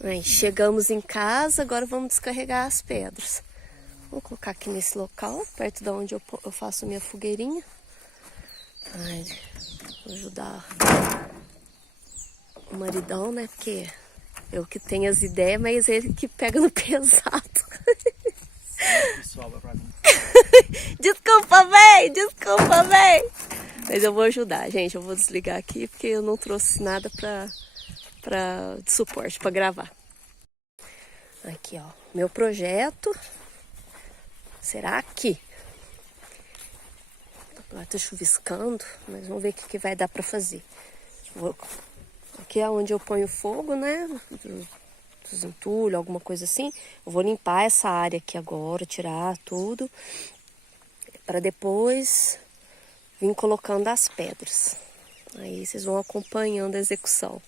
Aí, chegamos em casa, agora vamos descarregar as pedras. Vou colocar aqui nesse local, perto de onde eu faço minha fogueirinha. Ai, vou ajudar o maridão, né? Porque eu que tenho as ideias, mas ele que pega no pesado. Sobra pra mim. Desculpa, véi. Mas eu vou ajudar, gente. Eu vou desligar aqui porque eu não trouxe nada de suporte para gravar. Aqui, ó. Meu projeto será aqui. Agora tá chuviscando, mas vamos ver o que vai dar para fazer. Aqui é onde eu ponho fogo, né? Dos entulhos, alguma coisa assim. Eu vou limpar essa área aqui agora, tirar tudo, para depois vir colocando as pedras. Aí vocês vão acompanhando a execução.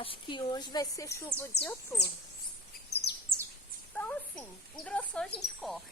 Acho que hoje vai ser chuva o dia todo. Então, assim, engrossou, a gente corre.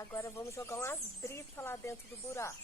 Agora vamos jogar umas britas lá dentro do buraco.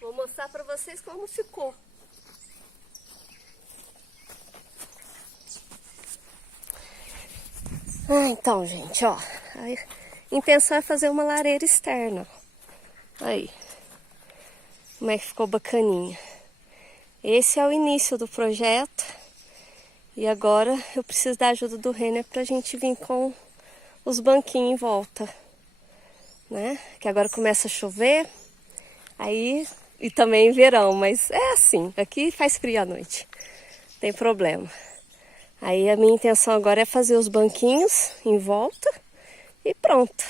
Vou mostrar pra vocês como ficou. Então, gente, ó. A intenção é fazer uma lareira externa. Aí. Como é que ficou bacaninha. Esse é o início do projeto. E agora eu preciso da ajuda do Renner pra gente vir com os banquinhos em volta. Né? Que agora começa a chover. Aí... E também em verão, mas é assim, aqui faz frio à noite, não tem problema. Aí a minha intenção agora é fazer os banquinhos em volta e pronto.